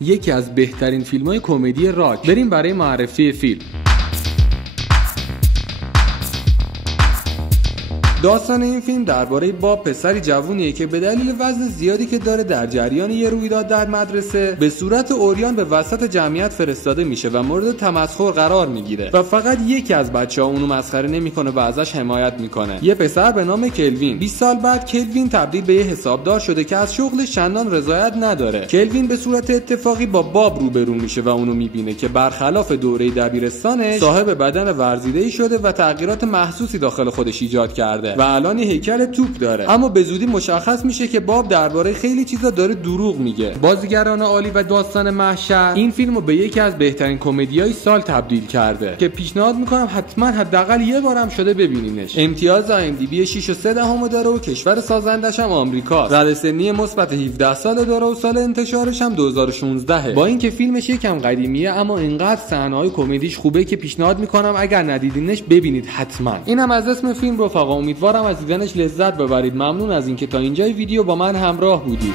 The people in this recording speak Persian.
یکی از بهترین فیلم‌های کمدی راک. بریم برای معرفی فیلم. داستان این فیلم درباره باب، پسری جوونیه که به دلیل وزن زیادی که داره در جریان یه رویداد در مدرسه به صورت عریان به وسط جمعیت فرستاده میشه و مورد تمسخر قرار میگیره و فقط یکی از بچه‌ها اونو مسخره نمیکنه و ازش حمایت میکنه. یه پسر به نام کلوین. 20 سال بعد کلوین تبدیل به یه حسابدار شده که از شغلش چندان رضایت نداره. کلوین به صورت اتفاقی با باب روبرو میشه و اونو میبینه که برخلاف دوره دبیرستانش صاحب بدن ورزیده‌ای شده و تغییرات محسوسی داخل خودش ایجاد کرده و الان هیکل توپ داره. اما به زودی مشخص میشه که باب درباره خیلی چیزا داره دروغ میگه. بازیگران عالی و داستان محشر این فیلمو به یکی از بهترین کمدیای سال تبدیل کرده که پیشنهاد میکنم حتما حداقل یه بارم شده ببینینش. امتیاز IMDb 6.3 داره و کشور سازندش هم آمریکاست. رده سنی مثبت 17 ساله داره و سال انتشارش هم 2016. با اینکه فیلمش یکم قدیمیه اما اینقدر صحنه‌های کمدیش خوبه که پیشنهاد میکنم اگر ندیدینش ببینید حتما. اینم از اسم فیلم رفقا. امیدوارم از دیدنش لذت ببرید. ممنون از اینکه تا اینجای ویدیو با من همراه بودید.